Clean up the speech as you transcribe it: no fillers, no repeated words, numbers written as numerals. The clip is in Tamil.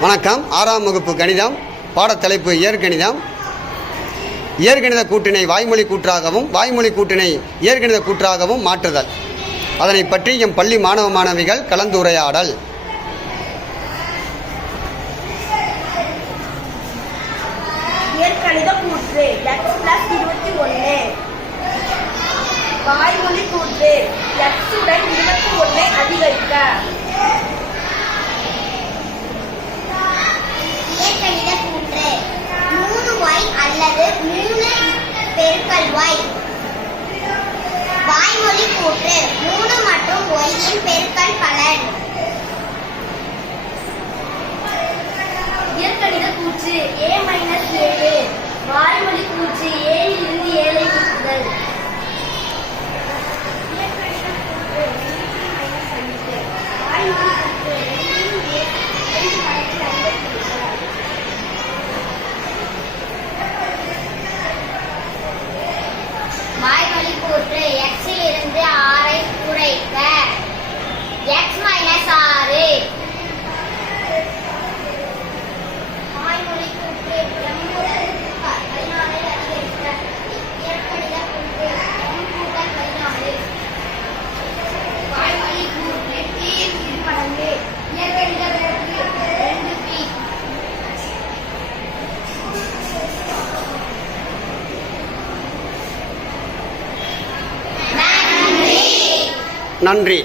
வணக்கம். 6ஆம் வகுப்பு கணிதம் பாடத்தலைப்பு இயற்கணிதம். இயற்கணித கூட்டினை வாய்மொழி கூற்றாகவும் வாய்மொழி கூட்டினை இயற்கணித கூற்றாகவும் மாற்றுதல், அதனை பற்றி எம் பள்ளி மாணவ மாணவிகள் கலந்துரையாடல். இயற்கணித கூற்று x+21. வாய்மொழி கூற்று x உடன் 21 அதிகரிக்க. இயற்கணித கூற்று 3y அல்லது 3 பெருக்கல் y. வாய்மொழி கூற்று 3 மற்றும் y இன் பெருக்கல் பலன். இயற்கணித கூற்று a-7. வாய்மொழி கூற்று a இலிருந்து 7 ஐ கூட்டுதல். வாய்மொழி கூற்று x இலிருந்து 6 ஐ குறைக்க. x - 6. வாய்மொழி கூற்று m உடன் 14 ஐ அதிகரிக்க. இயற்கணித கூற்று m கூட்டல் 14. வாய்மொழி கூற்று t இன் இருமடங்கு. இயற்கணித கூற்று 2p. நன்றி.